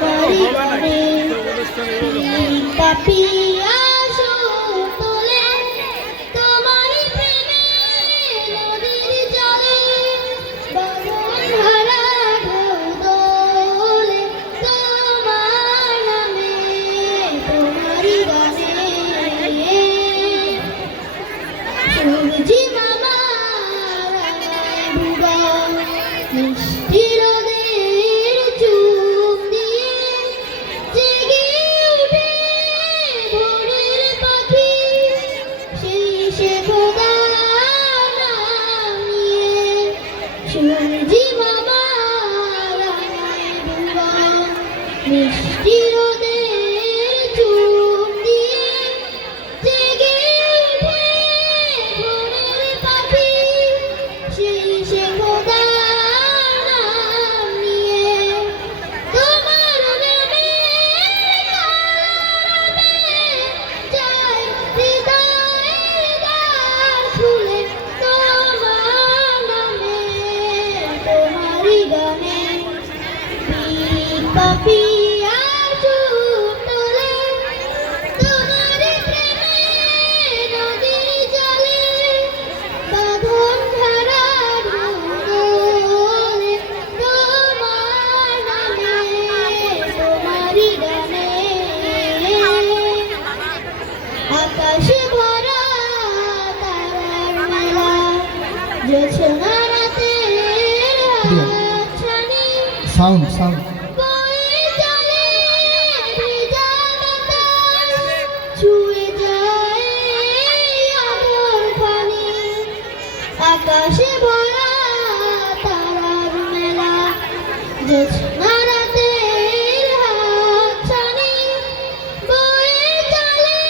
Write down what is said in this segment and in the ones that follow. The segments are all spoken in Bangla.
তোমারি গানে পাপিয়া তোলে তোমারি প্রেমে নদীর জলে বাঁধন হারা ঢেউ দোলে তোমার নামে তোমারি গানে সূর্যি মামা রাঙায় ভুবন মিষ্টি রোদের চুপ দিয়ে জেগে উঠে ভোরের পাখি সেই সে খোদা নাম নিয়ে সূর্যি মামা রাঙায় ভুবন মিষ্টি রোদের চুপ দিয়ে জেগে উঠে ভোরের পাখি সেই সে খোদা নাম নিয়ে তোমার নামে কারাবে যায় হৃদয়ের দ্বার খুলে তোমার নামে তোমারি গানে পাপিয়া তোলে তোমারি প্রেমে নদীর জলে বাঁধন ধরা ঢোলে তোমার নামে তোমারি গানে আকাশ ভরা তারার মেলা জোছনা রাতের হাতছানি সাউন্ড বয়ে চলে ভেজা বাতাস ছুঁয়ে যায় আলোর খানি আকাশে ভরা তারার মেলা জোছনা রাতের হাতছানি বয়ে চলে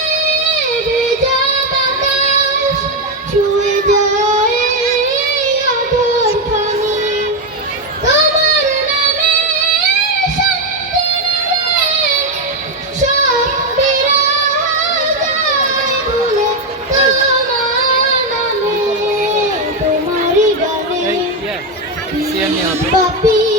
ভেজা বাতাস ছুঁয়ে যায় আলোর খানি তোমার নামে শান্তির গায়ে সব বিরাজ যায় ভুলে তোমার নামে তোমারি গানে পাপি